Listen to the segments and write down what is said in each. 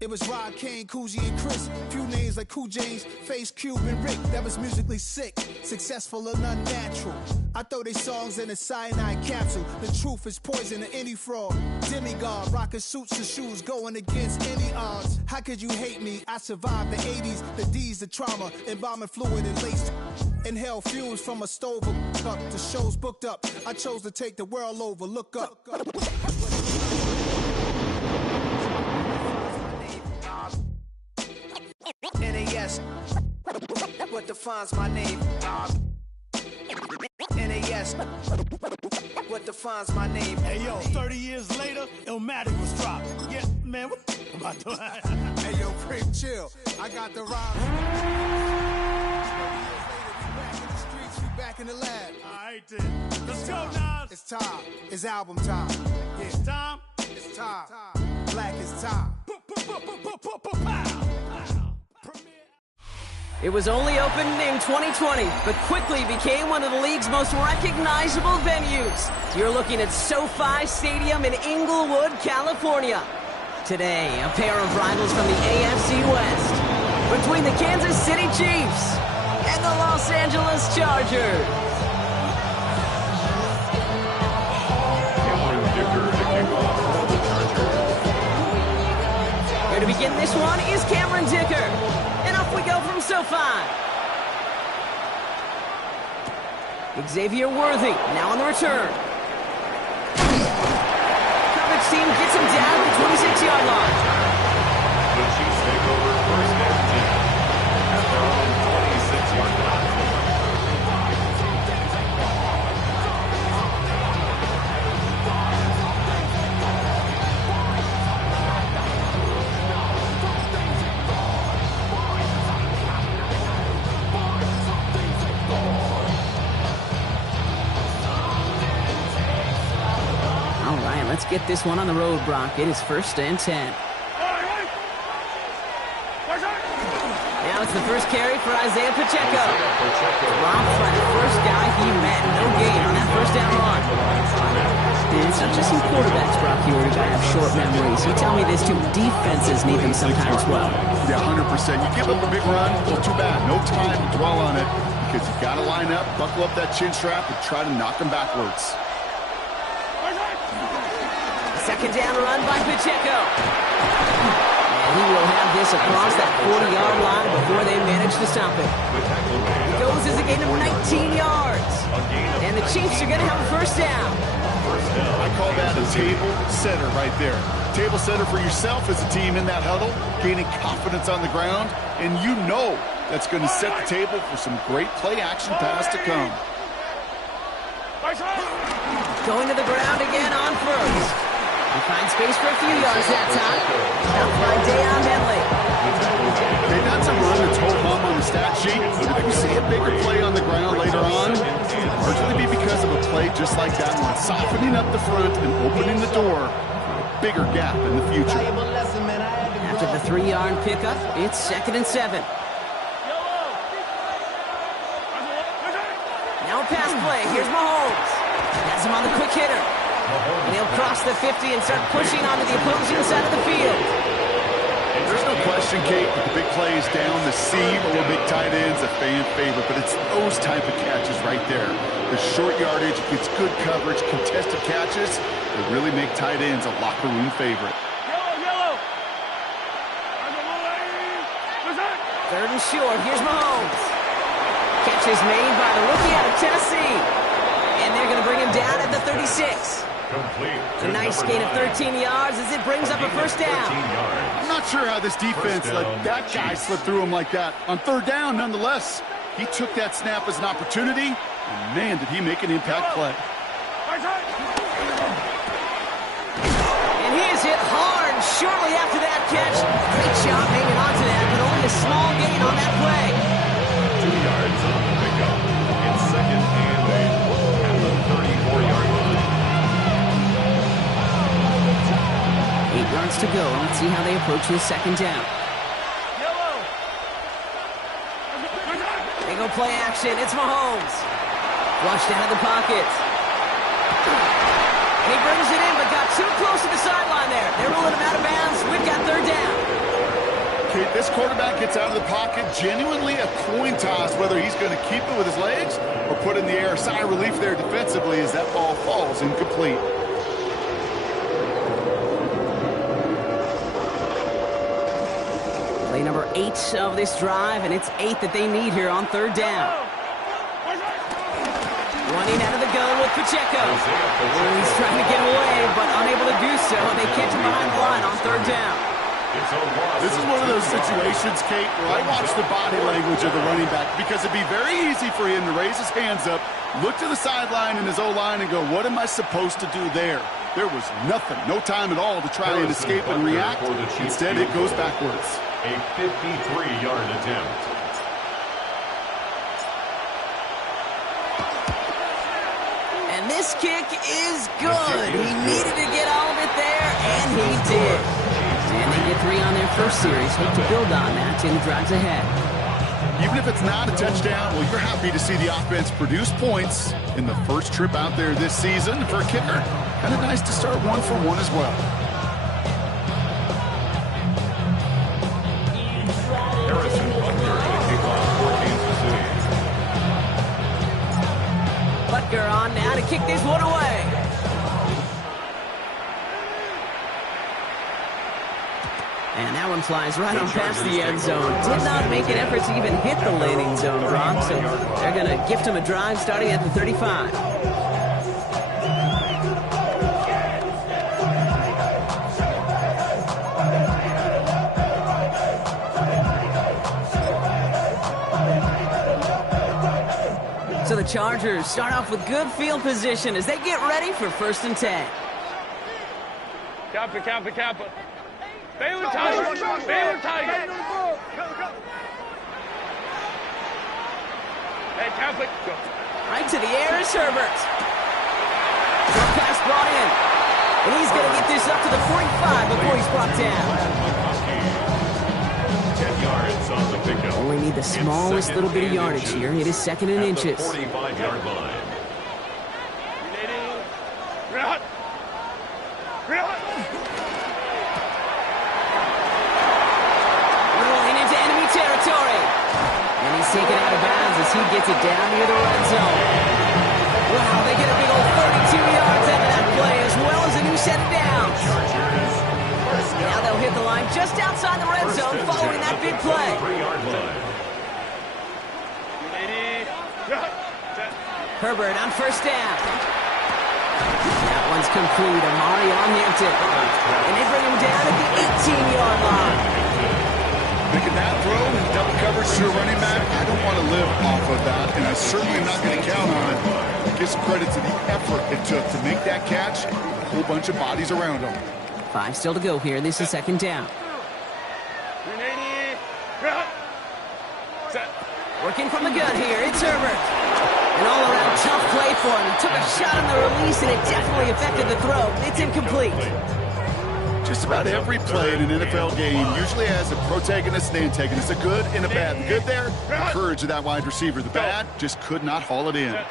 It was Rod, Kane, Coogee, and Chris. Few names like Cool James, Face, Cube, and Rick. That was musically sick, successful and unnatural. I throw they songs in a cyanide capsule. The truth is poison to any fraud. Demigod, rocking suits and shoes, going against any odds. How could you hate me? I survived the 80s, the D's, the trauma, embalming fluid and laced. Inhale fumes from a stove up. The show's booked up. I chose to take the world over. Look up. NAS, what defines my name? NAS, what defines my name? Hey yo, 30 years later, Illmatic was dropped. Yeah, man, what am I doing? Hey yo, Prince, chill. I got the rhymes. 30 years later, we back in the streets, we back in the lab. Alright then, let's go, Nas. It's time. It's album time. Yeah. It's time. It's time. Black is time. It was only opened in 2020, but quickly became one of the league's most recognizable venues. You're looking at SoFi Stadium in Inglewood, California. Today, a pair of rivals from the AFC West, between the Kansas City Chiefs and the Los Angeles Chargers. Here to begin this one is Cameron Dicker. And off we go from SoFi. Xavier Worthy, now on the return. Coverage team gets him down at the 26-yard line. The Chiefs take over first and 10 at their own 26-yard line. Let's get this one on the road, Brock. It is first and 10. Now it's the first carry for Isaiah Pacheco. Dropped by the first guy he met. No gain on that first down run. And it's not just some quarterbacks, Brock, here who have short memories. You tell me this too. Defenses need them sometimes well. Yeah, 100%. You give up a big run, well, too bad. No time to dwell on it because you got to line up, buckle up that chin strap, and try to knock them backwards. Second down run by Pacheco. And he will have this across that 40-yard line before they manage to stop it. He goes as a gain of 19 yards. And the Chiefs are going to have a first down. I call that a table setter right there. Table setter for yourself as a team in that huddle, gaining confidence on the ground, and you know that's going to set the table for some great play-action pass to come. Going to the ground again on first. He finds space for a few yards that time. Out by Deion Henley. Hey, that's a run that's ho-hum on the stat sheet, but if you see a bigger play on the ground later on, it'll largely be because of a play just like that one, softening up the front and opening the door for a bigger gap in the future. After the 3-yard pickup, it's 2nd and 7. Now a pass play. Here's Mahomes. Has him on the quick hitter. And he'll cross the 50 and start pushing onto the opposing side of the field. There's no question, Kate, that the big play is down the seam or big tight ends, a fan favorite, but it's those type of catches right there. The short yardage, gets good coverage, contested catches that really make tight ends a locker room favorite. Third and short, here's Mahomes. Catch is made by the rookie out of Tennessee. And they're going to bring him down at the 36. A nice gain of 13 yards as it brings up a first down. I'm not sure how this defense let that guy slip through him like that. On third down, nonetheless, he took that snap as an opportunity, and man, did he make an impact play. And he is hit hard shortly after that catch. Great job hanging on to that, but only a small gain on that play. 2 yards on the pickup. It's 2nd and 8 at the 34-yard line. 8 yards to go. Let's see how they approach this second down. They go play action. It's Mahomes. Flushed out of the pocket. And he brings it in, but got too close to the sideline there. They're rolling him out of bounds. We've got third down. Kate, this quarterback gets out of the pocket, genuinely a coin toss, whether he's going to keep it with his legs or put it in the air. Sigh of relief there defensively as that ball falls incomplete. Play number 8 of this drive, and it's 8 that they need here on third down. Running out of the gun with Pacheco. He's trying to get away, but unable to do so. They catch him behind the line on third down. This is one of those situations, Kate, where I watch the body language of the running back because it'd be very easy for him to raise his hands up, look to the sideline in his O-line and go, what am I supposed to do there? There was nothing, no time at all to try and escape and react. Instead, it goes backwards. A 53-yard attempt. And this kick is good. He needed to get all of it there, and he did. And they get 3 on their first series. Hope to build on that in the drives ahead. Even if it's not a touchdown, well, you're happy to see the offense produce points in the first trip out there this season. For a kicker, kind of nice to start 1 for 1 as well. Harrison Butker to kick off for Kansas City. Butker on now to kick this one away. And that one flies right on past the end zone. Did not make an effort to even hit the landing zone, Brock, so they're going to gift him a drive starting at the 35. So the Chargers start off with good field position as they get ready for 1st and 10. Kappa. Baylor Tigers! Baylor Tigers! Hey, Kappa, go. Right to the air is Herbert. Short pass brought in. And he's going to get this up to the 45 before he's brought down. 10 yards on the pickup. Only need the smallest little bit of yardage here. It is 2nd and inches. 45-yard line. Taken out of bounds as he gets it down near the red zone. Wow, they get a big old 32 yards out of that play as well as a new set of downs. Now they'll hit the line just outside the red zone following that big play. Herbert on 1st down. That one's complete. Amari on Hampton. And they bring him down at the 18-yard line. Making that throw in double coverage to a running back, I don't want to live off of that, and I certainly am not going to count on it. Give some credit to the effort it took to make that catch. A whole bunch of bodies around him. 5 still to go here. This is 2nd down. Working from the gun here. It's Herbert. An all-around tough play for him. He took a shot on the release, and it definitely affected the throw. It's incomplete. Just about every play in an NFL game usually has a protagonist and antagonist, a good and a bad. The good there, courage of that wide receiver. The bad, just could not haul it in. Hey,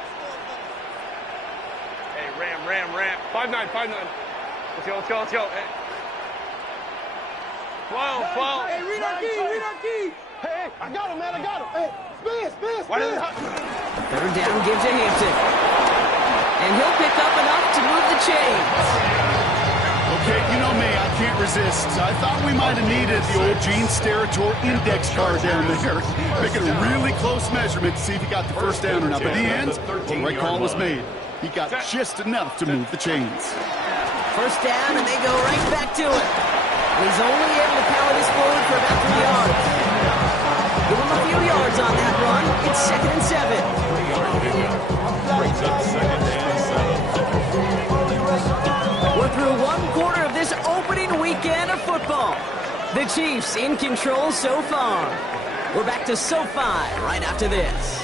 ram. 5-9. Let's go. Hey. 12. Hey, read our key. Hey, I got him, man. Hey, spin. Third down gives to Hampton. And he'll pick up enough to move the chains. Okay, you know me, I can't resist. I thought we might have needed the old Gene Steratore index card down there. Making a really close measurement to see if he got the first down or not. But in the end, the right call was made. He got just enough to move the chains. 1st down, and they go right back to it. And he's only able to power this forward for about 3 yards. Give him a few yards on that run. It's 2nd and 7. Brings up 2nd and 7. We're through 1 quarter of this opening weekend of football. The Chiefs in control so far. We're back to SoFi right after this.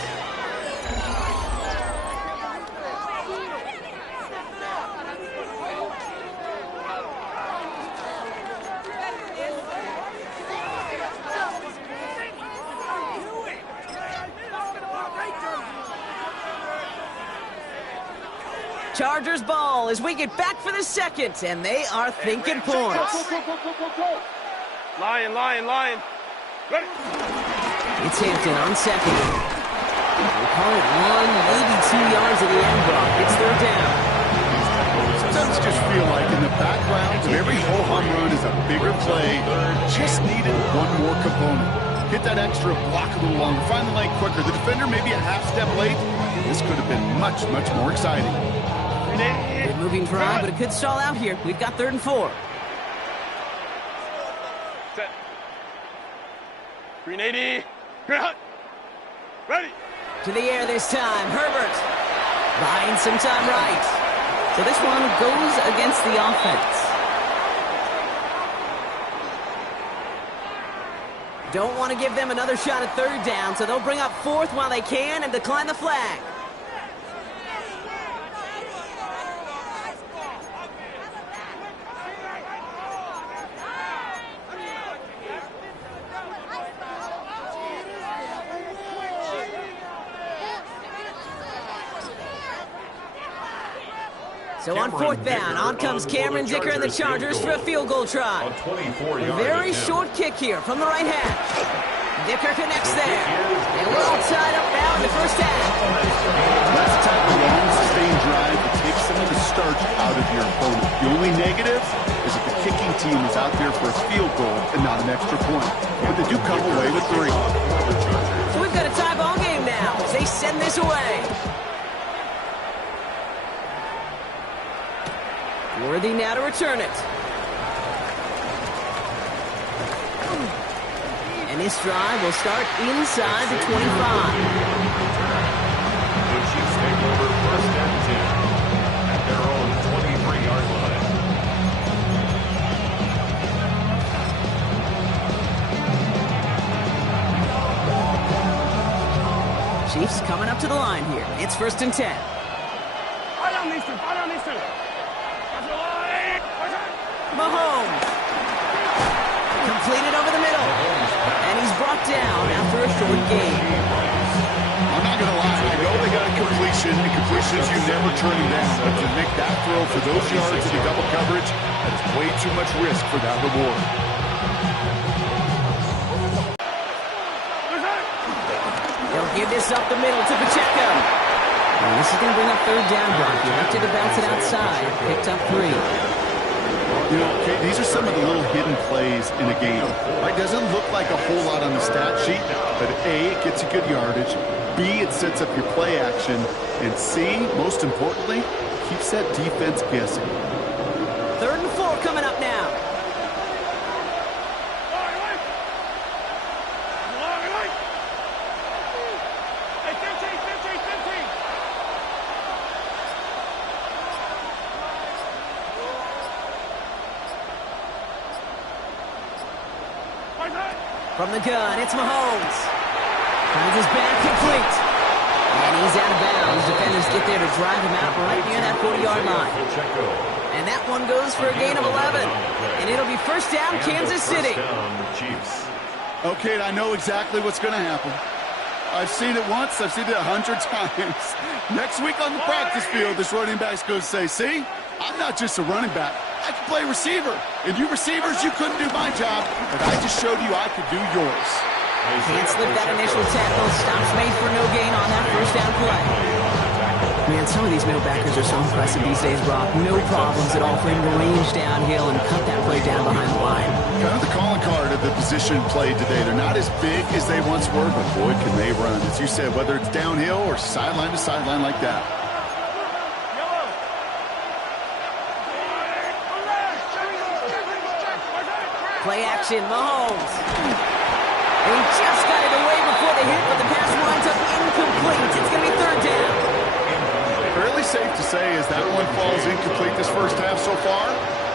Chargers ball as we get back for the 2nd, and they are thinking points. Lion. Ready. It's Hampton on second. We'll call it 1, maybe 2 yards at the end, Brock. It's third down. Sometimes just feel like in the background of every ho-hum run is a bigger play. Just needed one more component. Hit that extra block a little longer. Find the lane quicker. The defender maybe a half step late. This could have been much, much more exciting. Good moving drive, but it could stall out here. We've got 3rd and 4. Set. 380. Ready. To the air this time. Herbert buying some time right. So this one goes against the offense. Don't want to give them another shot at 3rd down, so they'll bring up 4th while they can and decline the flag. So on 4th down, on comes Cameron Dicker and the Chargers for a field goal try. A very short kick here from the right hash. Dicker connects there. A little tied up now in the first half. That's the type of long, sustained drive that takes some of the starch out of your opponent. The only negative is that the kicking team is out there for a field goal and not an extra point. But they do come away with 3. So we've got a tie ball game now as they send this away. Worthy now to return it. And this drive will start inside the 25. The Chiefs take over 1st and 10 at their own 23-yard line. Chiefs coming up to the line here. It's 1st and 10. Fight on these two. Fight on these two. Mahomes. Completed over the middle. And he's brought down after a short gain. I'm not going to lie. I know they got a completion, and completions you never turn them down. But to make that throw for those yards in the double coverage, that's way too much risk for that reward. They'll give this up the middle to Pacheco. And this is going to bring up 3rd down, Brock. He elected to bounce it outside. Picked up 3. You know, okay, these are some of the little hidden plays in a game. It doesn't look like a whole lot on the stat sheet, but A, it gets you good yardage. B, it sets up your play action. And C, most importantly, keeps that defense guessing. 3rd and 4 coming up now. From the gun, it's Mahomes. Finds his back complete. And he's out of bounds. Defenders get there to drive him out right near that 40-yard line. And that one goes for a gain of 11. And it'll be 1st down, Kansas City. Okay, I know exactly what's going to happen. I've seen it once. I've seen it 100 times. Next week on the practice field, this running back's going to say, see, I'm not just a running back. I can play receiver. And you receivers, you couldn't do my job, but I just showed you I could do yours. Can't slip that initial tackle. Stops made for no gain on that 1st down play. Man, some of these middle backers are so impressive these days, Brock. No problems at all for him to range downhill and cut that play down behind the line. Kind of the calling card of the position played today. They're not as big as they once were, but boy, can they run. As you said, whether it's downhill or sideline to sideline like that. Play action, Mahomes. And he just got it away before the hit, but the pass winds up incomplete. It's going to be 3rd down. Fairly safe to say as that one falls incomplete this first half so far,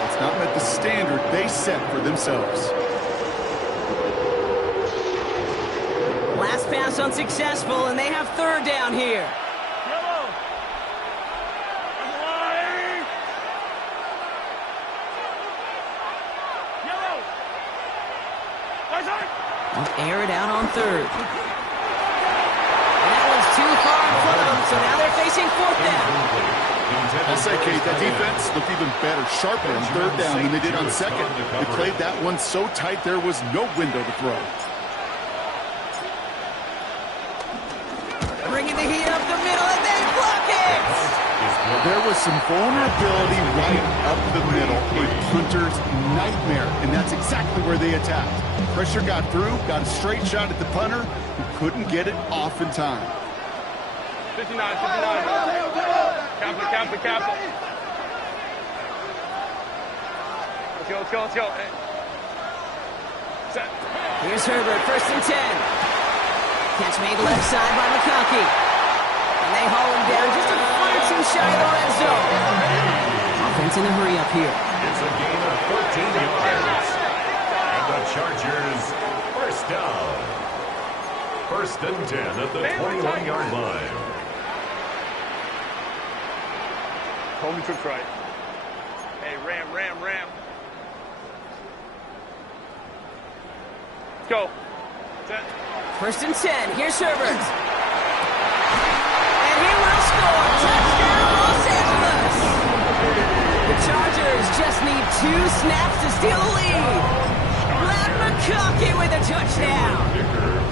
it's not met the standard they set for themselves. Last pass unsuccessful, and they have 3rd down here. Air it out on 3rd. And that was too far in front of them, so now they're facing 4th down. I'll say, Kate, that defense looked even better, sharper on 3rd down than they did on 2nd. They played that one so tight there was no window to throw. There was some vulnerability right up the middle, a punter's nightmare, and that's exactly where they attacked. Pressure got through, got a straight shot at the punter, who couldn't get it off in time. 59. Capital. Let's go. Set. Here's Herbert, 1st and 10. Catch made left side by McConkey. And they haul him down just a foot or two shy of the red zone. Offense in a hurry up here. It's a gain of 14 yards. And the Chargers, first down. 1st and 10 at the 21-yard line. Hold me trips right. Hey, ram. Let's go. Set. 1st and 10. Here's Herbert. And he will score. Touchdown, Los Angeles. The Chargers just need 2 snaps to steal the lead. Matt McConkey with a touchdown.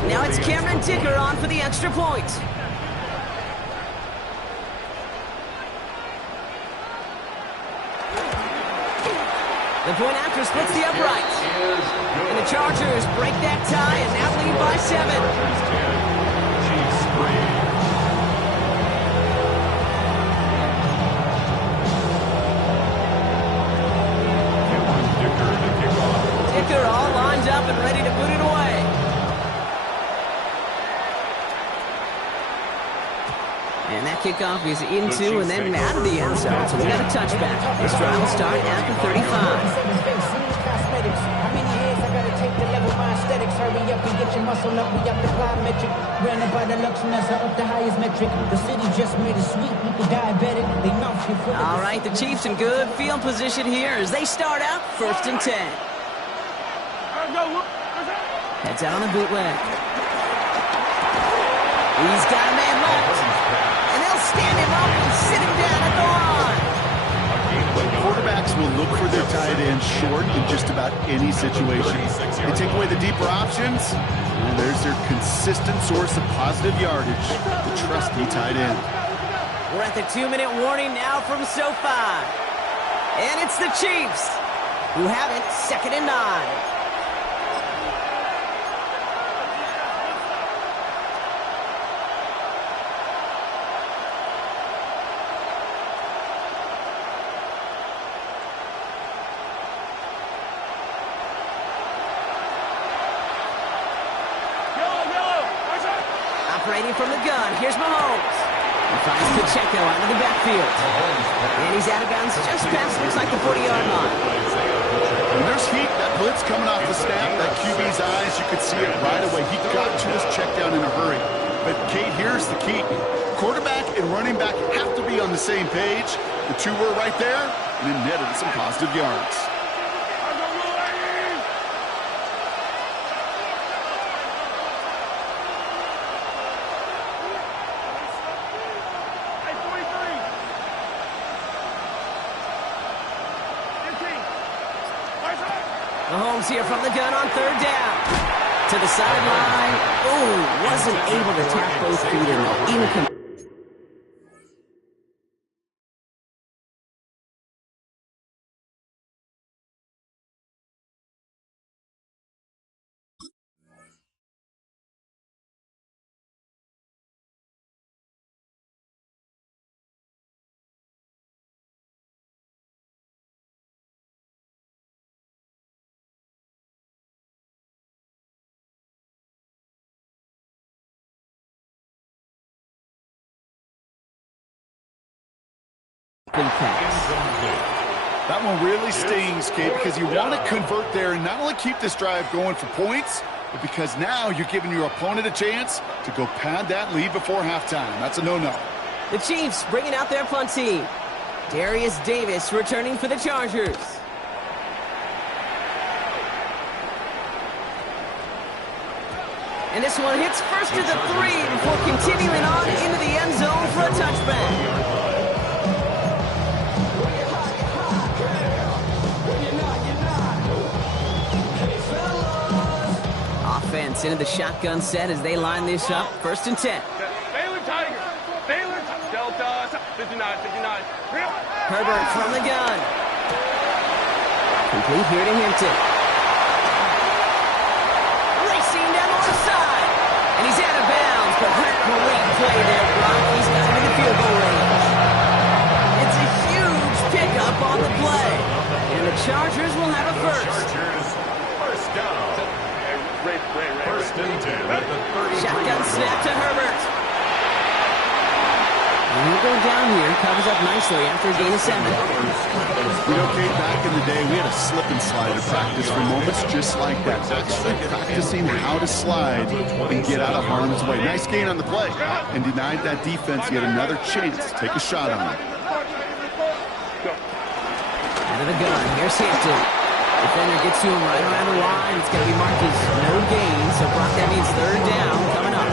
Now it's Cameron Dicker on for the extra point. The point after splits the upright. And the Chargers break that tie and now lead by 7. Chiefs 3. Dicker all lined up and ready to put it away. And that kickoff is into and then out of the end zone. So we got a touchback. This drive will start after 35. How many years I gotta take to level my aesthetics? Hurry up and get your muscle up. We up the plyometric. Granted by the luxuriness, I up the highest metric. The city just made it sweet. People diabetic. They mouth you full. All right, the Chiefs in good field position here as they start out 1st and 10. Heads out on the bootleg. He's got a man left. And they'll stand him up and sit him down at the line. Quarterbacks will look for their tight end short in just about any situation. They take away the deeper options, and there's their consistent source of positive yardage, the trusty tight end. We're at the 2-minute warning now from SoFi. And it's the Chiefs who have it 2nd and 9. Operating from the gun, here's Mahomes. He finds Pacheco out of the backfield. And he's out of bounds just past, looks like the 40-yard line. When there's heat, that blitz coming off the snap, that QB's eyes, you could see it right away. He got to his check down in a hurry. But, Kate, here's the key. Quarterback and running back have to be on the same page. The two were right there, and it netted some positive yards. Mahomes here from the gun on 3rd down. To the sideline. Oh, wasn't able to tap both feet in the incomplete. That one really stings, Kate, because you want to convert there and not only keep this drive going for points, but because now you're giving your opponent a chance to go pad that lead before halftime. That's a no-no. The Chiefs bringing out their punt team. Darius Davis returning for the Chargers. And this one hits first to the 3 before continuing on into the end zone for a touchback. Offense into the shotgun set as they line this up. 1st and 10. Baylor Tigers. Baylor Delta. Herbert from the gun. Complete here to Hampton. Racing down the left side. And he's out of bounds, but great play there, Brock. He's got him in the field goal range. It's a huge pickup on the play. And the Chargers will have a first. Chargers, first down. First and 10 at the 33. Shotgun snap to Herbert. And he'll go down here, covers up nicely after a gain of 7. You know, Kate, back in the day, we had a slip and slide in practice for moments just like that. Actually practicing how to slide and get out of harm's way. Nice gain on the play. And denied that defense yet another chance to take a shot on it. Out of the gun, here's Hampton. Defender gets to him right around the line. It's going to be marked as no gain, so Brock, that means third down coming up.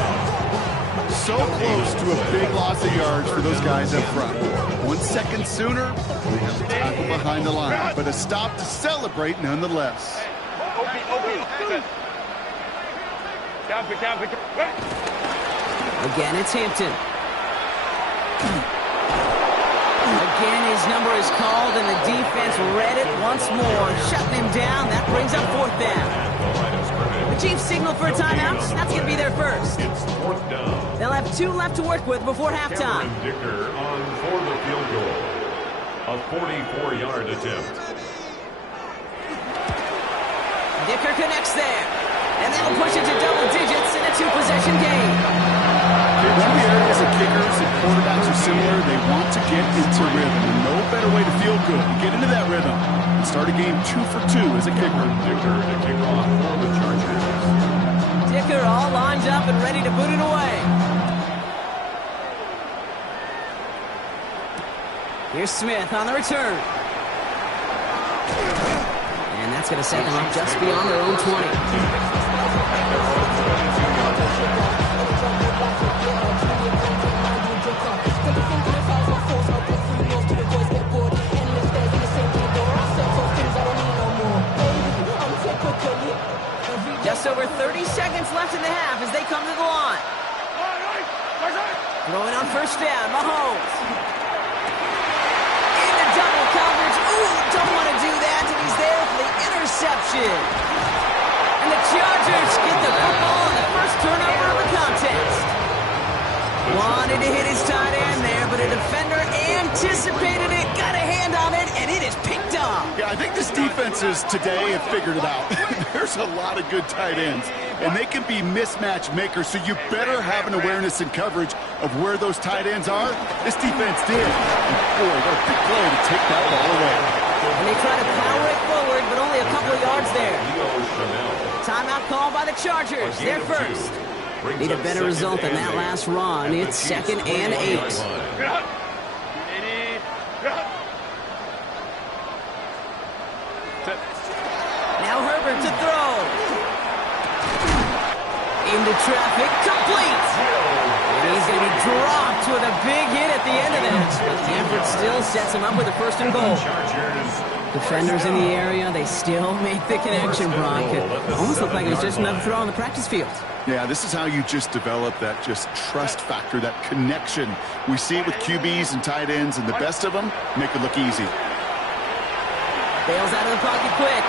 So close to a big loss of yards for those guys up front. 1 second sooner, they have the tackle behind the line. But a stop to celebrate nonetheless. Again, it's Hampton. Again, his number is called, and the defense read it once more. Shutting him down. That brings up fourth down. The Chiefs signal for a timeout. That's going to be their first. They'll have 2 left to work with before halftime. Dicker on for the field goal. A 44-yard attempt. Dicker connects there. And that'll push it to double digits in a 2-possession game. One of the areas of kickers and quarterbacks are similar. They want to get into rhythm. And no better way to feel good to get into that rhythm and start a game 2 for 2 as a kicker. Dicker to kick off for the Chargers. Dicker all lined up and ready to boot it away. Here's Smith on the return. And that's going to set them up just beyond their own 20. Just over 30 seconds left in the half as they come to the line. Throwing on first down, Mahomes. Into double coverage. Ooh, don't want to do that, and he's there for the interception. And the Chargers get the football on the first turnover of the contest. Wanted to hit his tight end there, but a defender anticipated it, got a hand on it, and it is picked up. Yeah, I think this defenses today have figured it out. There's a lot of good tight ends, and they can be mismatch makers, so you better have an awareness and coverage of where those tight ends are. This defense did. And boy, what a big play to take that ball away. And they try to power it forward, but only a couple of yards there. Timeout called by the Chargers. They're first. Need a better result than that last run. It's 2nd and 8. Now Herbert to throw. Into traffic, complete. And he's going to be dropped with a big hit at the end of this. But the effort still sets him up with a 1st and goal. Defenders in the area, they still make the connection, Brock. It almost looked like it was just another throw on the practice field. Yeah, this is how you just develop that just trust factor, that connection. We see it with QBs and tight ends, and the best of them make it look easy. Bails out of the pocket quick.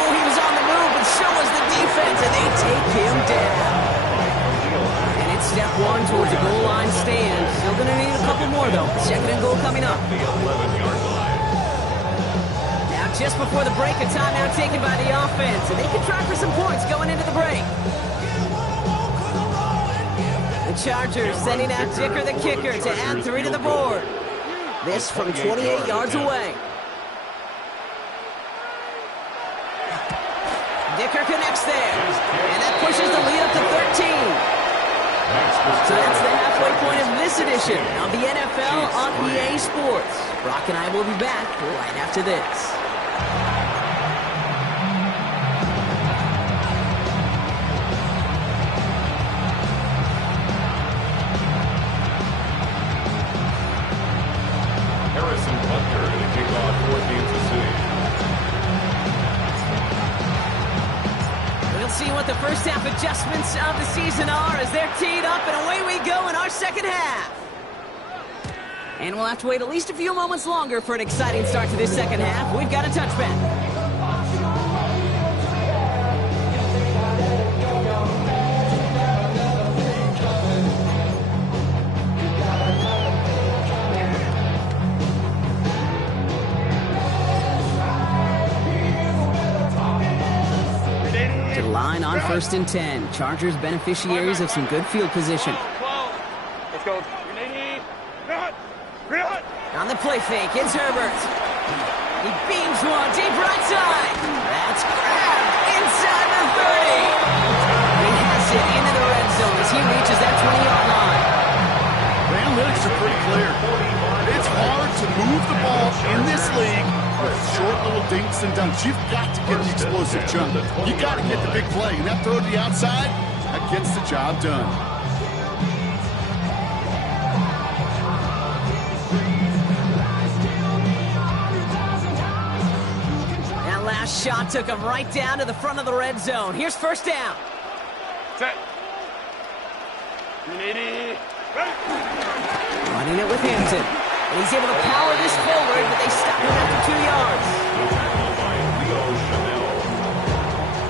Oh, he was on the move, but so was the defense, and they take him down. And it's step 1 towards a goal line stand. Still going to need a couple more, though. 2nd and goal coming up. The 11-yard line. Now, just before the break, a timeout taken by the offense, and they can try for some points going into the break. The Chargers sending out Dicker the kicker to add 3 to the board. This from 28 yards away. Dicker connects there, and that pushes the lead up to 13. So that's the halfway point of this edition of the NFL on EA Sports. Brock and I will be back right after this. Harrison Butker to kick off for Kansas City. We'll see what the first half adjustments of the season are as they're teed up, and away we go in our second half. And we'll have to wait at least a few moments longer for an exciting start to this second half. We've got a touchback. To the line on 1st and 10. Chargers beneficiaries of some good field position. Let's go. On the play fake, it's Herbert. He beams one deep right side. That's grabbed inside the 30. He has it into the red zone as he reaches that 20-yard line. The analytics are pretty clear. It's hard to move the ball in this league with short little dinks and dunks. You've got to get the explosive jump. You've got to get the big play. And that throw to the outside, that gets the job done. Last shot took him right down to the front of the red zone. Here's 1st down. Set. Running it with Hampton. And he's able to power this forward, but they stop him after 2 yards.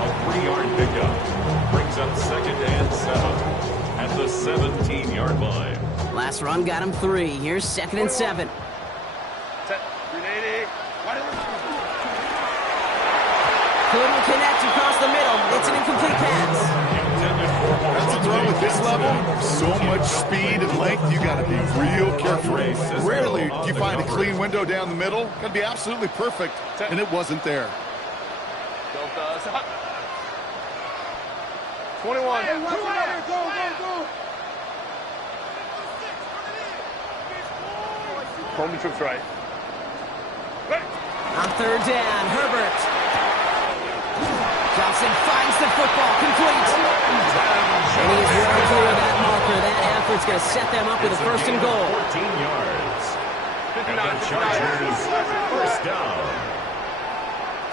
A 3-yard pickup brings up 2nd and 7 at the 17-yard line. Last run got him 3. Here's 2nd and 7. Set. 380. Couldn't connect across the middle. It's an incomplete pass. That's a throw at this level. So much speed and length, you got to be real careful. Rarely do you find a clean window down the middle. Got to be absolutely perfect, and it wasn't there. 21. Coleman trips right. On 3rd down, Herbert. Johnson finds the football, complete. And he is well clear of that marker. That effort's going to set them up with a 1st and goal. 14 yards. And the Chargers, 1st down.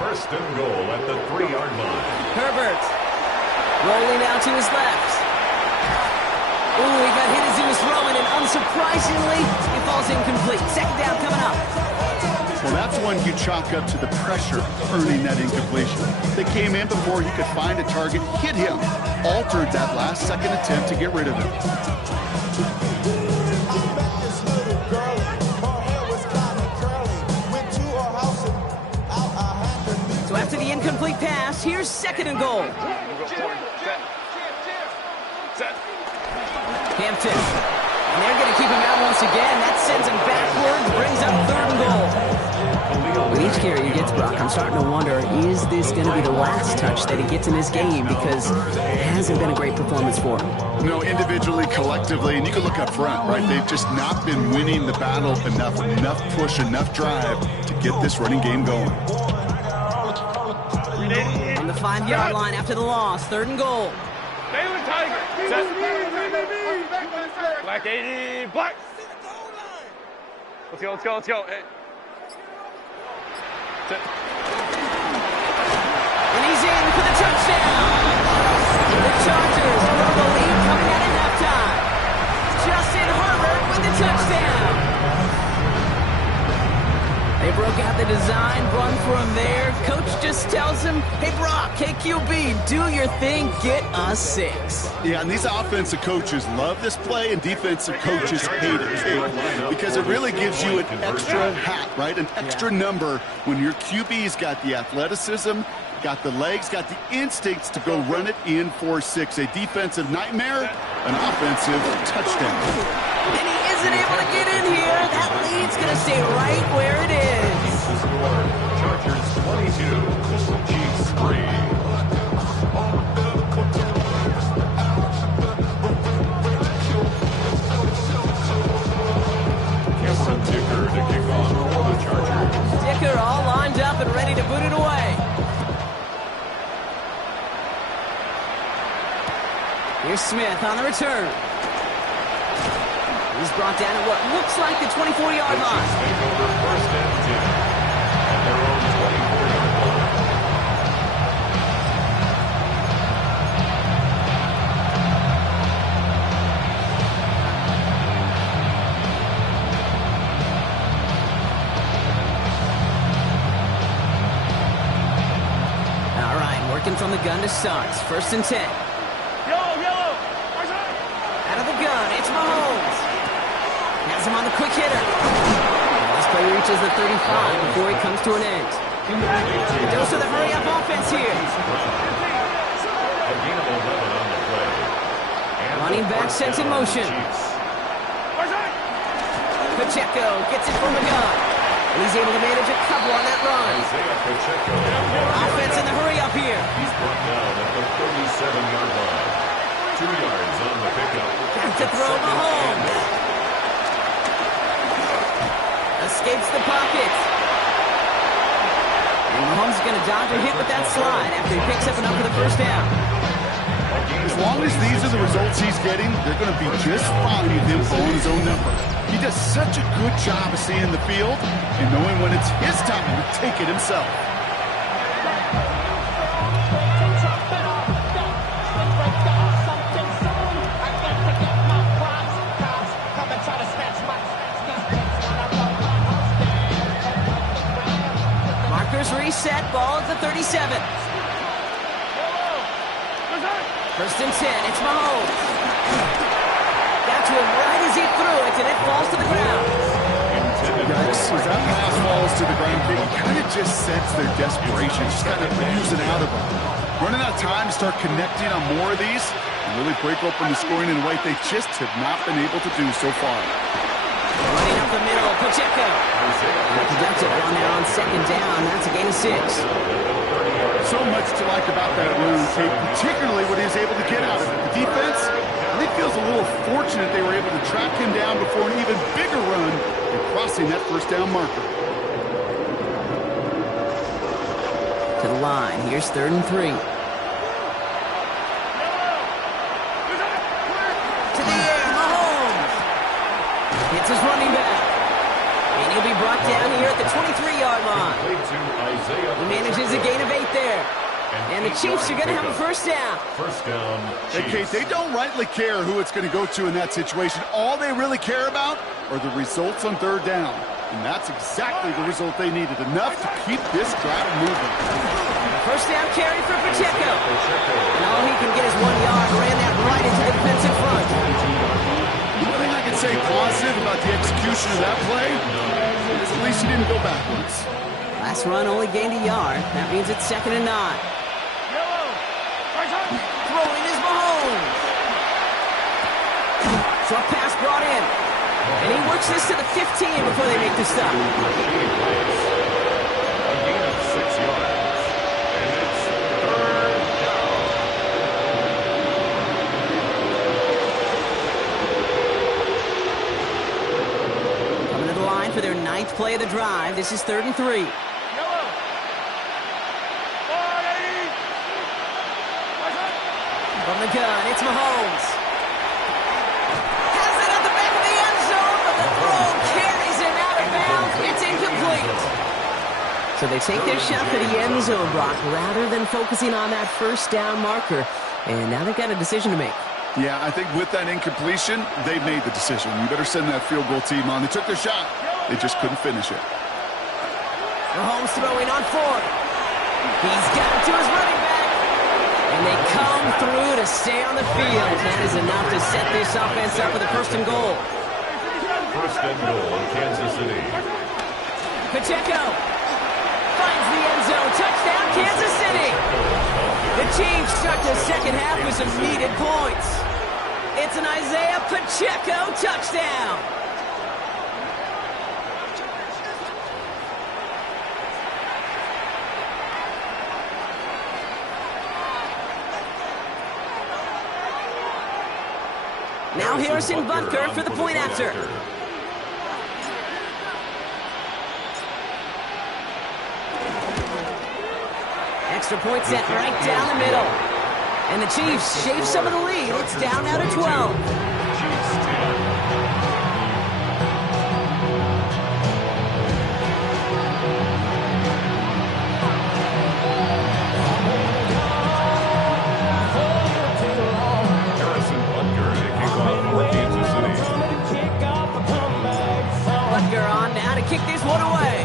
1st and goal at the 3-yard line. Herbert rolling out to his left. Ooh, he got hit as he was throwing, and unsurprisingly, he falls incomplete. 2nd down coming up. Well, that's one you chalk up to the pressure earning that incompletion. They came in before he could find a target, hit him, altered that last second attempt to get rid of him. So after the incomplete pass, here's 2nd and goal. Hampton. And they're going to keep him out once again. That sends him backwards, brings up 3rd and goal. With each carry he gets, Brock, I'm starting to wonder, is this going to be the last touch that he gets in this game? Because it hasn't been a great performance for him. No, individually, collectively, and you can look up front, right? They've just not been winning the battle enough push, enough drive to get this running game going. On the 5-yard line after the loss, 3rd and goal. Tiger. Black 80. Black. Let's go. Hey. And he's in for the touchdown. The Chargers grow the lead coming out at halftime. Justin Herbert with the touchdown. They broke out the design, run for him there. Coach just tells him, hey, Brock, hey, QB, do your thing, get us 6. Yeah, and these offensive coaches love this play, and defensive coaches hate it too, because it really gives you an extra hat, right? An extra number when your QB's got the athleticism, got the legs, got the instincts to go run it in for 6. A defensive nightmare, an offensive touchdown. And he isn't able to get in here. That lead's going to stay right where it is. Chargers 22, Chiefs 3. Cameron Dicker to kick off for the Chargers. Dicker all lined up and ready to boot it away. Here's Smith on the return. He's brought down at what looks like the 24-yard line. Take over 1st and 10 at their own 24-yard line. Working from the gun to start. 1st and 10. Yellow. Out of the gun, it's Mahomes. Has him on the quick hitter. This play reaches the 35 before he comes to an end. A dose of the hurry-up offense here. A gain of 11 on the play. And Running back sets in motion. Pacheco gets it from the gun. And he's able to manage a couple on that run. Isaiah Pacheco. Offense in the hurry-up here. He's brought down at the 37-yard line. 2 yards on the pickup. Back to throw Mahomes. Escapes the pocket. And Mahomes is going to dodge a hit with that slide after he picks up enough for the 1st down. As long as these are the results he's getting, they're going to be just fine with him throwing his own number. He does such a good job of seeing the field and knowing when it's his time to take it himself. Markers reset, ball at the 37. 1st and 10, it's Mahomes. Got to him right as he threw it, and it falls to the ground. Yikes, as that pass falls to the ground, you kind of just sense their desperation, just kind of oozing out of them. Running out of time to start connecting on more of these and really break open the scoring in a way they just have not been able to do so far. Running up the middle, Pacheco. Productive on there on 2nd down. That's a gain of 6. So much to like about that run, Kate, particularly what he was able to get out of it. The defense, I think, feels a little fortunate they were able to track him down before an even bigger run and crossing that 1st down marker. To the line. Here's 3rd and 3. To the air, Mahomes. Hits his running back. And he'll be brought down here at the 23-yard line. He manages a gain of 8 there. And the Chiefs are going to have a 1st down. 1st down, Hey, Kate, they don't rightly care who it's going to go to in that situation. All they really care about are the results on 3rd down. And that's exactly the result they needed. Enough to keep this drive moving. 1st down carry for Pacheco. And all he can get is 1 yard. Ran that right into the defensive front. One thing I can say positive about the execution of that play is at least he didn't go backwards. Last run only gained a yard. That means it's 2nd and 9. Throwing is Mahomes. Short pass brought in. And he works this to the 15 before they make the stop. A gain of 6 yards. And it's 3rd down. Coming to the line for their 9th play of the drive. This is 3rd and 3. From the gun, it's Mahomes. Has it at the back of the end zone, but the throw carries him out of bounds. It's incomplete. So they take their shot for the end zone, Brock, rather than focusing on that 1st down marker. And now they've got a decision to make. Yeah, I think with that incompletion, they made the decision. You better send that field goal team on. They took their shot. They just couldn't finish it. Mahomes throwing on 4th. He's got it to his running back. And they come through to stay on the field. That is enough to set this offense up for the 1st and goal. 1st and goal in Kansas City. Pacheco finds the end zone. Touchdown, Kansas City. The Chiefs start the 2nd half with some needed points. It's an Isaiah Pacheco touchdown. Now Harrison Butker for the point after. Extra point set right down the middle. And the Chiefs shave some of the lead. It's down now to 12. Chiefs 10. Kick this one away.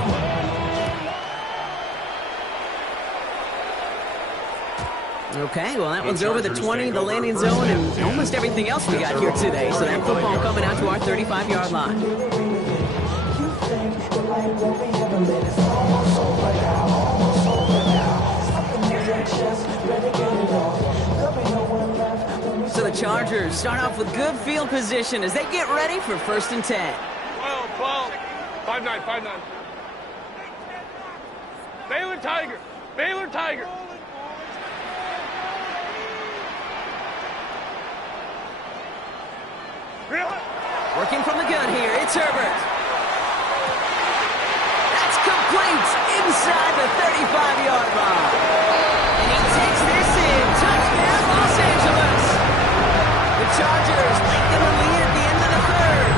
Okay, well, that one's over the 20, the landing zone, and almost everything else we got here today. So that football coming out to our 35-yard line. So the Chargers start off with good field position as they get ready for 1st and 10. 12. 5-9, 5-9. Baylor Tiger. Baylor Tiger. Working from the gun here, it's Herbert. That's complete inside the 35-yard line. And he takes this in. Touchdown, Los Angeles. The Chargers lengthen the lead at the end of the 3rd.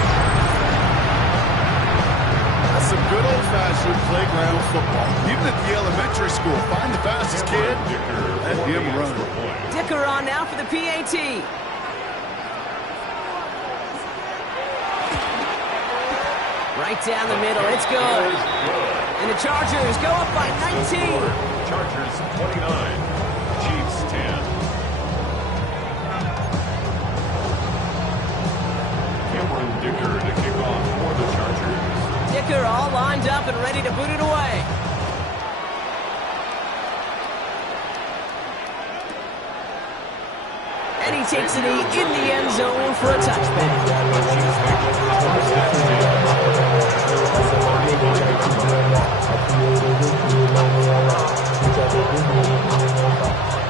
That's some good old-fashioned playground football. Even at the elementary school, find the fastest kid, let him run. Dicker on now for the PAT. Right down the middle, it's good. And the Chargers go up by 19. Chargers 29, Chiefs 10. Cameron Dicker to kick off for the Chargers. Dicker all lined up and ready to boot it away. And he takes it in the end zone for a touchback.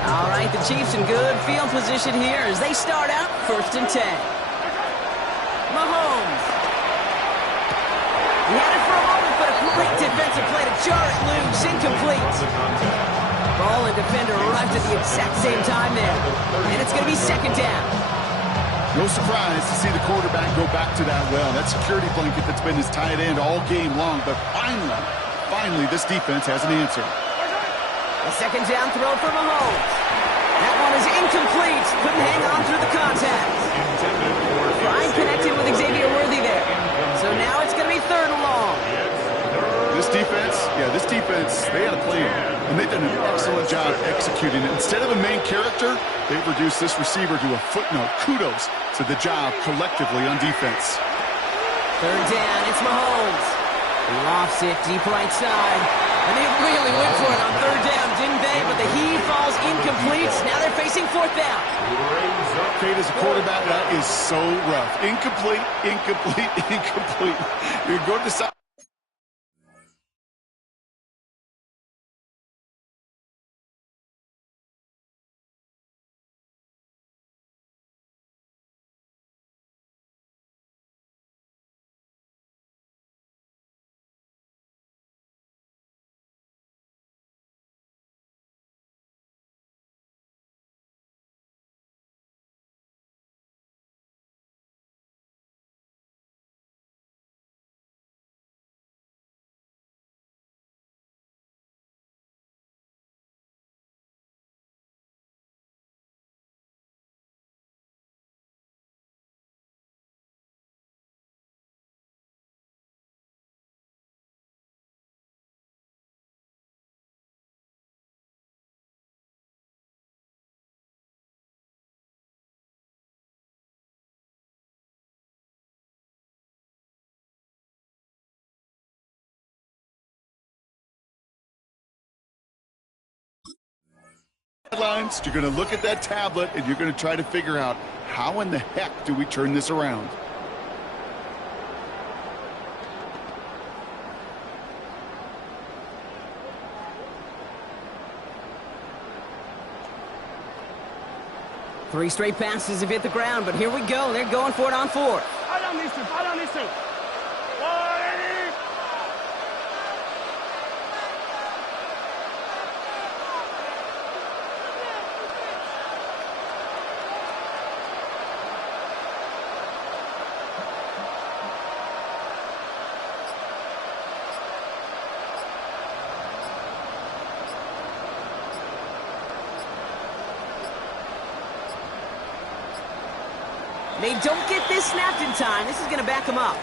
All right, the Chiefs in good field position here as they start out 1st and 10. Mahomes. He had it for a moment, but a great defensive play to jar it loose. Incomplete. Ball and defender arrived at the exact same time there. And it's going to be 2nd down. No surprise to see the quarterback go back to that well. That security blanket that's been his tight end all game long. But finally, this defense has an answer. A 2nd down throw for Mahomes. That one is incomplete. Couldn't hang on through the contact. Fine connected with Xavier Worthy there. So now it's going to be 3rd and long. This defense, they had a plan. And they've done an excellent job executing it. Instead of a main character, they've reduced this receiver to a footnote. Kudos to the job collectively on defense. 3rd down, it's Mahomes. He lofts it deep right side. And they really went for it on 3rd down, didn't they? But the heave falls incomplete. Now they're facing 4th down. Kate, as a quarterback, that is so rough. Incomplete. You're going to decide. Headlines, you're going to look at that tablet and you're going to try to figure out how in the heck do we turn this around. Three straight passes have hit the ground, but here we go. They're going for it on 4th. Fight on these two. Fight on these two. 180. They don't get this snapped in time. This is going to back them up.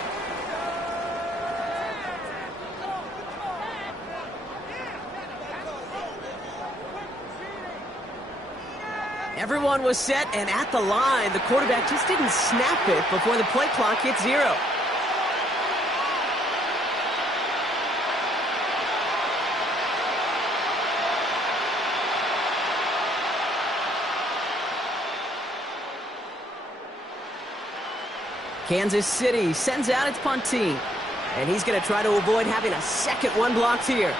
Everyone was set and at the line. The quarterback just didn't snap it before the play clock hit 0. Kansas City sends out its punt team. And he's going to try to avoid having a second one blocked here.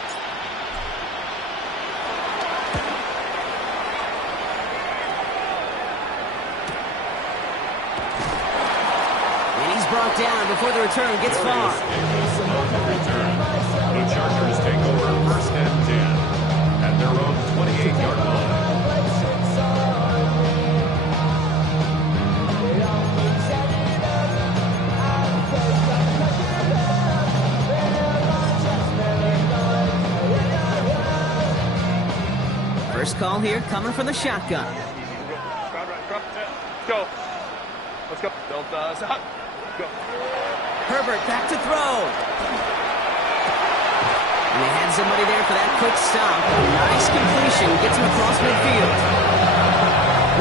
And he's brought down before the return gets far. The Chargers take over 1st and 10 at their own 28-yard line. First call here coming from the shotgun. Go. Let's go. Delta, stop. Go. Herbert back to throw. And they had somebody there for that quick stop. Nice completion. Gets him across midfield.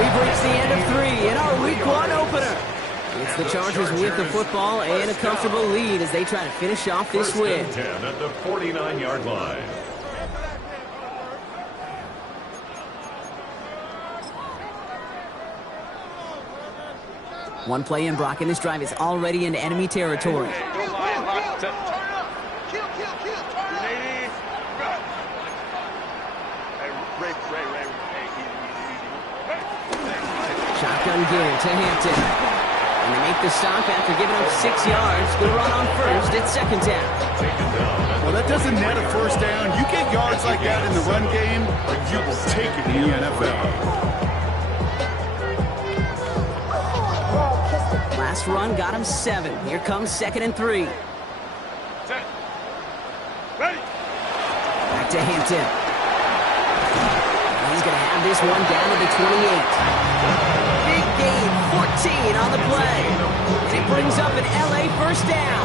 We've reached the end of 3 in our Week 1 opener. It's the Chargers with the football and a comfortable lead as they try to finish off this win. 10 at the 49-yard line. One play in, Brock, and this drive is already into enemy territory. Shotgun again to Hampton. And they make the stop after giving up 6 yards. Good run on first. It's 2nd down. Well, that doesn't net a first down. You get yards like that in the run game, you will take it in the NFL. Last run got him 7. Here comes 2nd and 3. Set. Ready. Back to Hampton. He's going to have this one down to the 28. Big gain, 14 on the play. And it brings up an LA first down.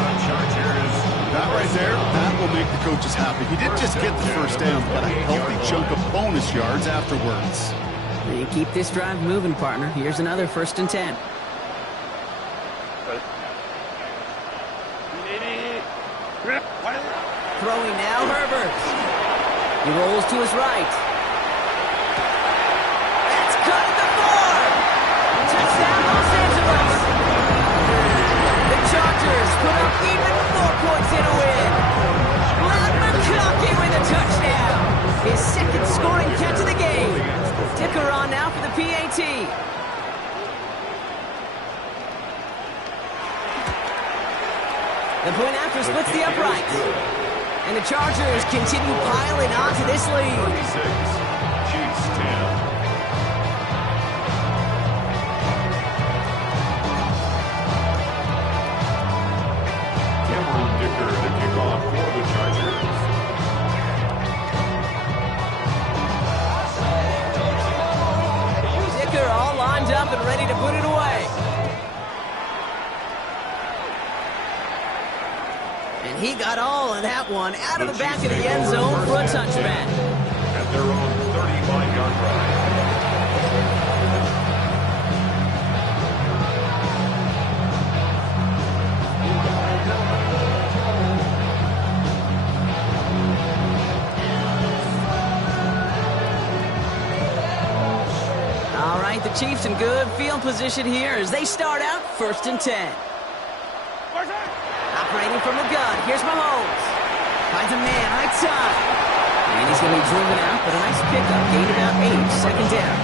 That right there, that will make the coaches happy. He didn't just get the first down, but a healthy chunk of bonus yards afterwards. You keep this drive moving, partner. Here's another 1st and 10. Throwing now, Herbert. He rolls to his right. That's cut at the 4. Touchdown, Los Angeles. The Chargers put up even 4 points in a win. Glad McConkey with a touchdown. His 2nd scoring catch of the game. Ticker on now for the PAT. The point after splits the upright. And the Chargers continue piling onto this lead. 36, Chiefs 10. Cameron Dicker to kick off for the Chargers. Dicker all lined up and ready to put it away. And he got all of that one out of the back of the end zone for a touchback. At their own 35-yard line. All right, the Chiefs in good field position here as they start out 1st and 10. Operating from the gun, here's Mahomes. Finds a man right side. And he's going to be driven out, but a nice pickup. Gain about 8, 2nd down.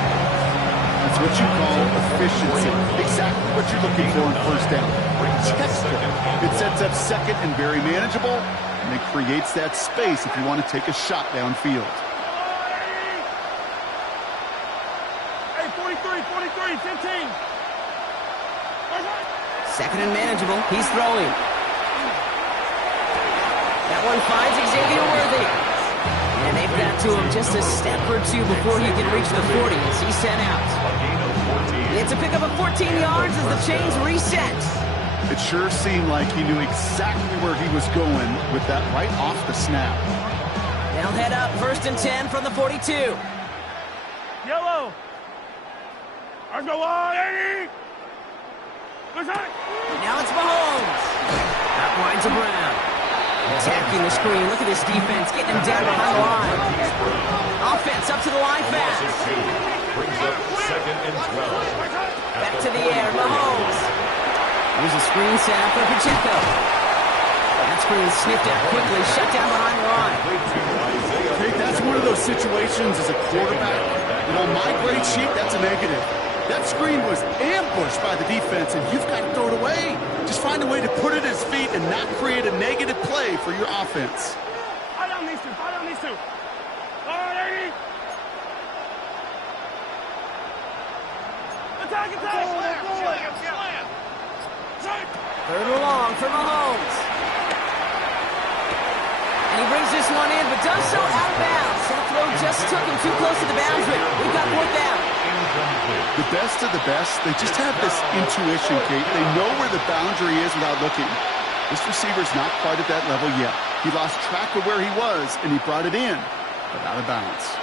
That's what you call efficiency. Exactly what you're looking for in 1st down. It sets up 2nd and very manageable, and it creates that space if you want to take a shot downfield. Hey, 43, 15. 2nd and manageable. He's throwing. That one finds Xavier Worthy. And they've got to him just a step or 2 before he can reach the 40 as he's sent out. It's a pickup of 14 yards as the chains reset. It sure seemed like he knew exactly where he was going with that right off the snap. They'll head up 1st and 10 from the 42. Yellow. Let's go on, 80! Now it's Mahomes. Out wide to Brown. Attacking the screen. Look at this defense, getting him down behind the line. Offense up to the line fast. Brings up 2nd and 12. Back to the air, Mahomes. Here's a screen set up for Pacheco. That screen sniffed out quickly, shut down behind the line. Hey, that's one of those situations as a quarterback, and on my grade sheet, that's a negative. That screen was ambushed by the defense, and you've got to throw it away. Just find a way to put it at his feet and not create a negative play for your offense. Fire down these two. Fire down these two. All right, 80. Attack, attack. Third and long for Mahomes. And he brings this one in, but does so out of bounds. That throw just took him too close to the boundary. We've got 4th down. The best of the best, they just have this intuition, Kate. They know where the boundary is without looking. This receiver's not quite at that level yet. He lost track of where he was, and he brought it in, but out of bounds.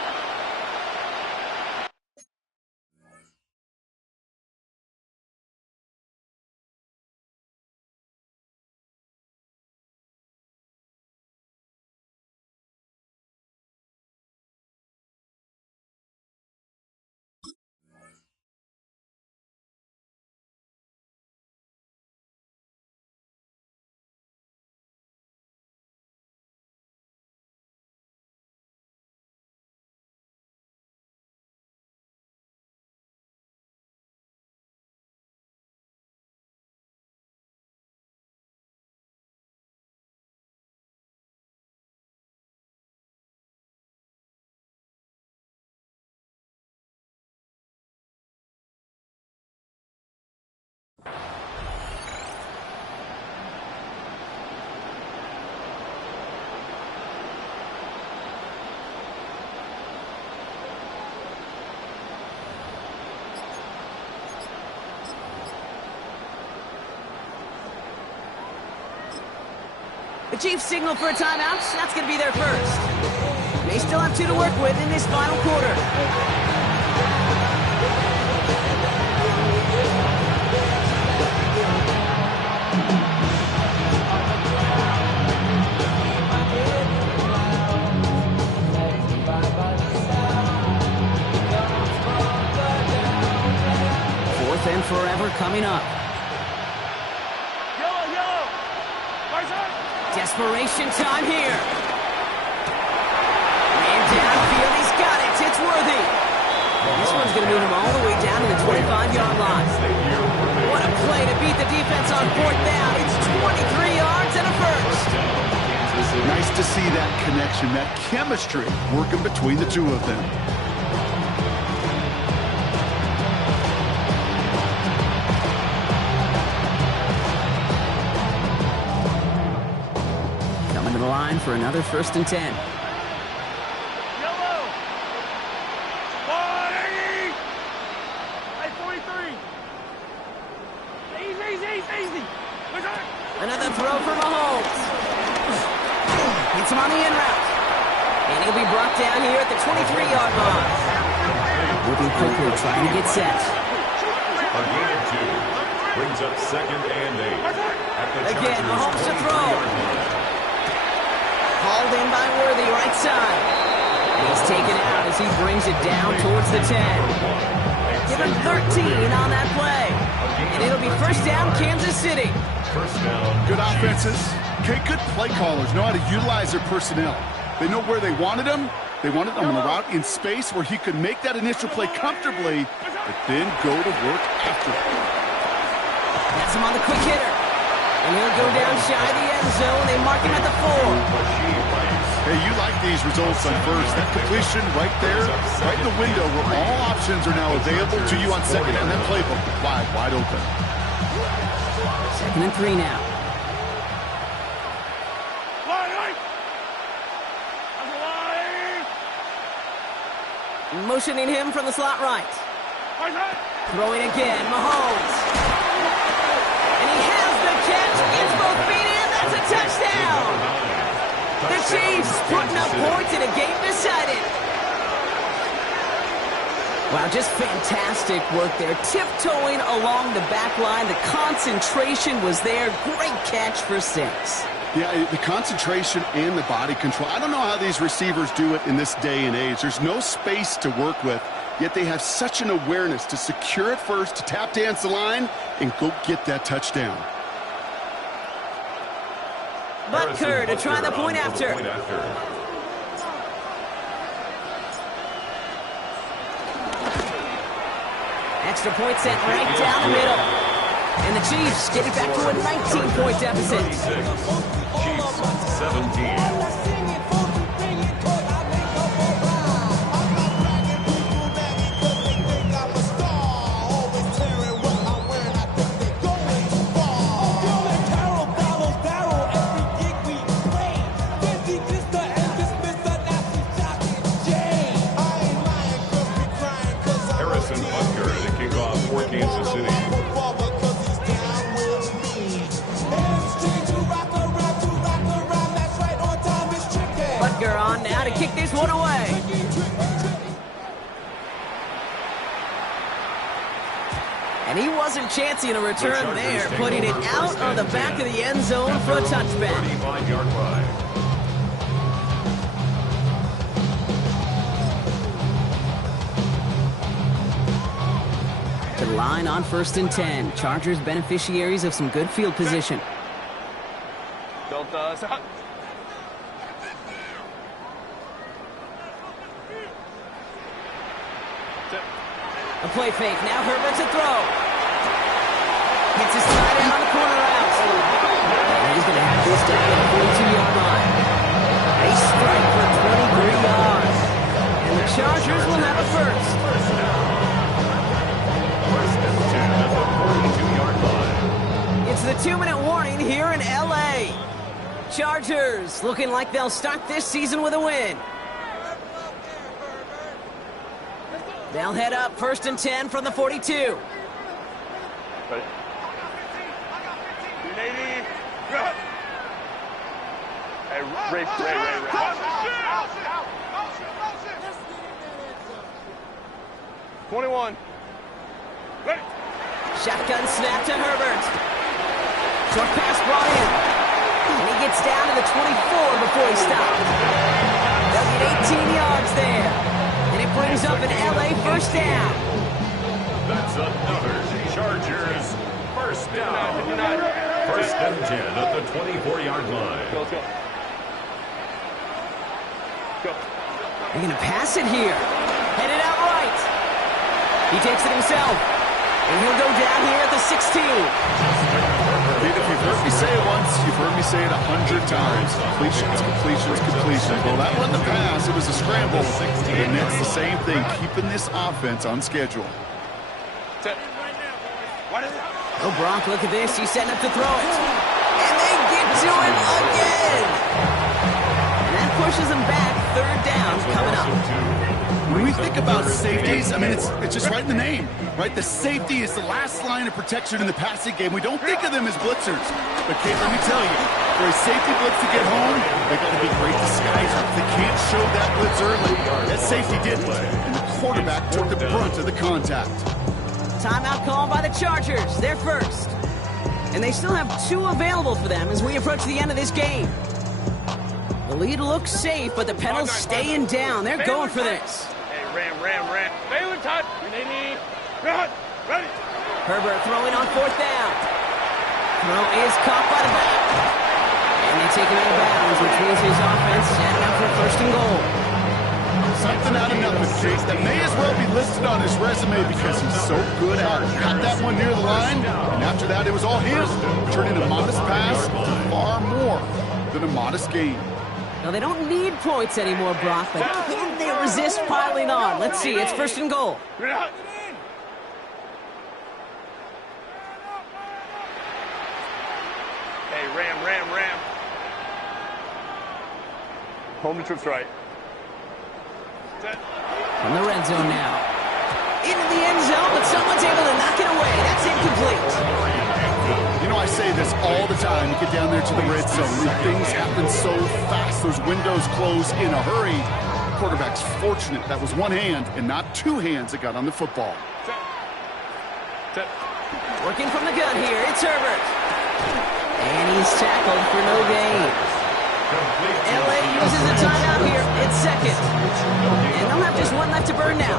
The Chiefs signal for a timeout. That's going to be their first. They still have 2 to work with in this final quarter. Fourth and forever coming up. Desperation time here. Man downfield, he's got it. It's Worthy. This one's going to move him all the way down to the 25-yard line. What a play to beat the defense on 4th down. It's 23 yards and a first. Nice to see that connection, that chemistry working between the two of them. To the line for another 1st and 10. Yellow. 43. Easy. Another throw for Mahomes. Hits him on the in route. And he'll be brought down here at the 23-yard line. Moving quickly, trying to get set. A gain of 2. Brings up 2nd and 8. Again, Mahomes to throw. Hauled in by Worthy, right side. He's taken out as he brings it down towards the 10. Give him 13 on that play. And it'll be 1st down, Kansas City. 1st down. Good offenses. Okay, good play callers know how to utilize their personnel. They know where they wanted them. They wanted them on the route in space where he could make that initial play comfortably, but then go to work after it. That's him on the quick hitter. And he'll go down shy of the end zone. They mark him at the 4. Hey, you like these results on first. That completion right there, right in the window where all options are now available to you on 2nd down. That playbook wide open. 2nd and 3 now. Motioning him from the slot right. Throwing again, Mahomes. And he has the catch, gets both feet in, that's a touchdown! The Chiefs putting up points in a game decided. Wow, just fantastic work there. Tiptoeing along the back line. The concentration was there. Great catch for 6. Yeah, the concentration and the body control. I don't know how these receivers do it in this day and age. There's no space to work with, yet they have such an awareness to secure it first, to tap dance the line, and go get that touchdown. Butker to try the point after. Extra point sent right down the middle. And the Chiefs get it back to a 19-point deficit. Chiefs 17. Kansas City. Butker on now to kick this one away. And he wasn't chancing a return there, putting it out of the back of the end zone for a touchback. 35-yard line. To the line on 1st and 10. Chargers beneficiaries of some good field position. A play fake. Now Herbert to throw. Hits his tight end on the corner route. And he's going to have this down at the 42-yard line. A strike for 23 yards. And the Chargers will have a first. First and 10 at the 42-yard line. It's the 2-minute warning here in L.A. Chargers looking like they'll start this season with a win. They'll head up 1st and 10 from the 42. Ready. Hey, Ray. 21. Ready. Shotgun snap to Herbert. Short pass brought in. And he gets down to the 24 before he stopped. They'll get 18 yards there. And it brings up an L.A. first down. That's another Chargers first down. First and 10 at the 24-yard line. Let's go. Go. They're going to pass it here. Headed out right. He takes it himself. And he'll go down here at the 16. If you've heard me say it once, you've heard me say it 100 times. Completions. Well, that wasn't the pass. It was a scramble. And it's the same thing, keeping this offense on schedule. Oh, Brock, look at this. He's setting up to throw it. And they get to him again. And that pushes him back. 3rd down coming up. When we think about safeties, I mean, it's just right in the name, right? The safety is the last line of protection in the passing game. We don't think of them as blitzers. But, Kate, let me tell you, for a safety blitz to get home, they got to be great disguisers. They can't show that blitz early. That safety didn't, and the quarterback took the brunt of the contact. Timeout called by the Chargers. They're first. And they still have 2 available for them as we approach the end of this game. The lead looks safe, but the pedals staying down. They're going for this. Hey, ram. Baylor touch. Ready. Herbert throwing on 4th down. Throw is caught by the back. And they take him out of bounds, which means his offense setting up for 1st and goal. Something out of nothing, Chase, that may as well be listed on his resume because he's so good at it. Got that one near the line, and after that it was all him, turning a modest pass to far more than a modest gain. Now, they don't need points anymore, Brock, but can they resist piling on? Let's see. It's 1st and goal. Hey, ram. Home to trips right. From the red zone now. Into the end zone, but someone's able to knock it away. That's incomplete. You know, I say this all the time. You get down there to the red zone, and things happen so fast. Those windows close in a hurry. quarterback's fortunate that was one hand and not two hands that got on the football. Working from the gun here, it's Herbert. And he's tackled for no gain. LA uses a timeout here. It's second. And they'll have just one left to burn now.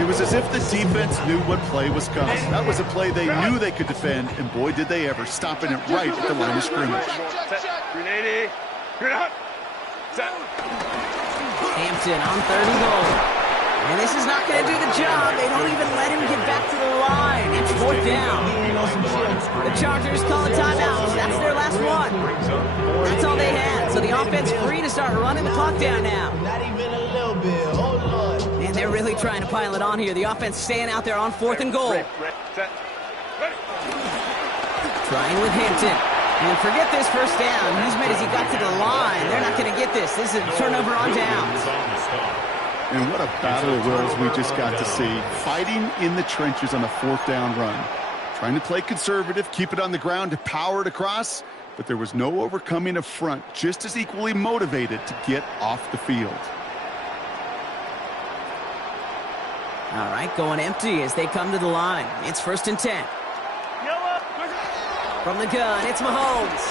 It was as if the defense knew what play was coming. That was a play they knew they could defend, and boy, did they ever, stopping it right at the line of scrimmage. Hampton on 3rd and goal. And this is not going to do the job. They don't even let him get back to the line. It's 4th down. The Chargers call a timeout. That's their last one. That's all they had. So the offense free to start running the clock down now. Not even a little bit. Oh, Lord. And they're really trying to pile it on here. The offense staying out there on 4th and goal. Trying with Hampton. And forget this first down. He's made as he got to the line. They're not going to get this. This is a turnover on downs. And what a battle of wills we just got to see. Fighting in the trenches on a 4th down run. Trying to play conservative, keep it on the ground to power it across, but there was no overcoming a front just as equally motivated to get off the field. All right, going empty as they come to the line. It's 1st and 10. From the gun, it's Mahomes.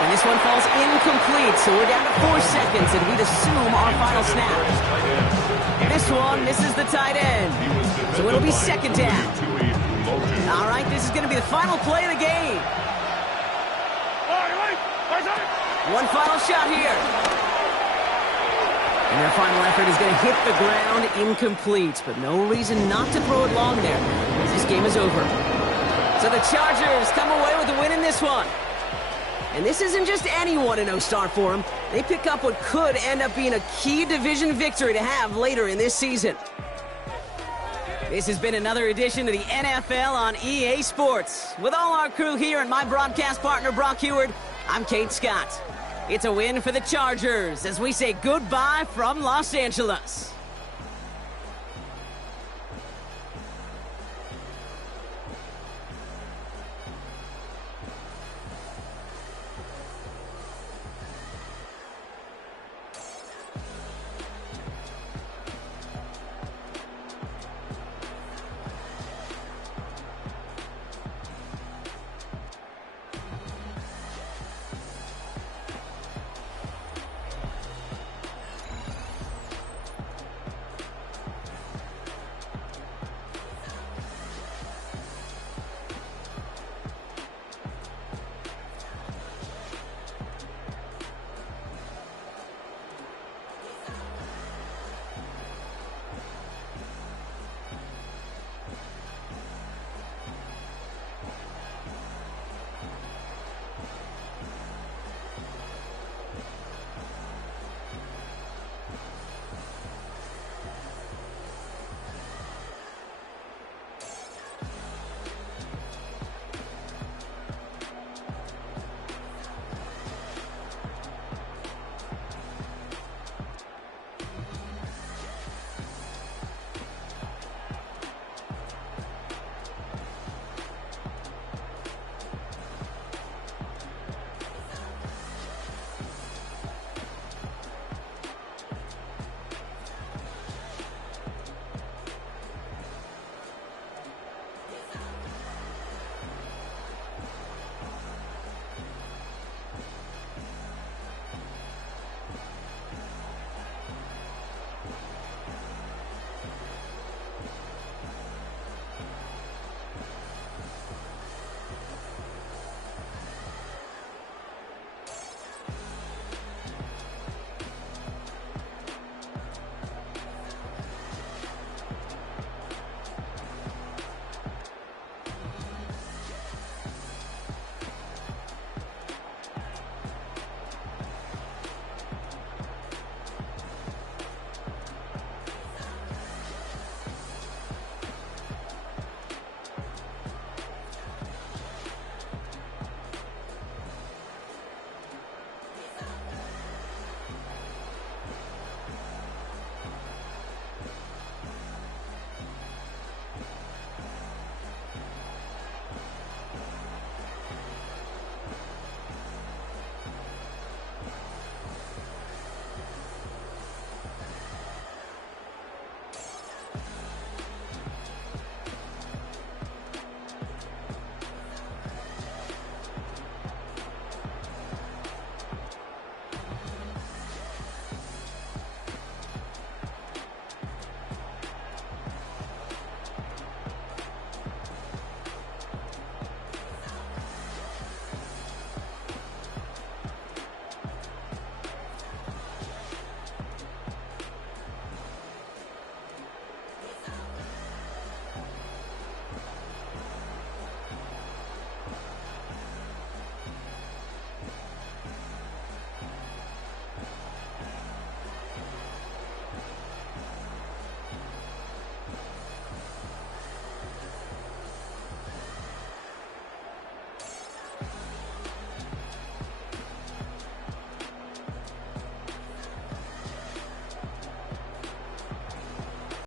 And this one falls incomplete, so we're down to 4 seconds, and we'd assume our final snap. This one misses the tight end, so it'll be 2nd down. All right, this is going to be the final play of the game. One final shot here. And their final effort is going to hit the ground incomplete, but no reason not to throw it long there, as this game is over. So the Chargers come away with the win in this one. And this isn't just any 1-0 start for them. They pick up what could end up being a key division victory to have later in this season. This has been another edition of the NFL on EA Sports. With all our crew here and my broadcast partner, Brock Heward, I'm Kate Scott. It's a win for the Chargers as we say goodbye from Los Angeles.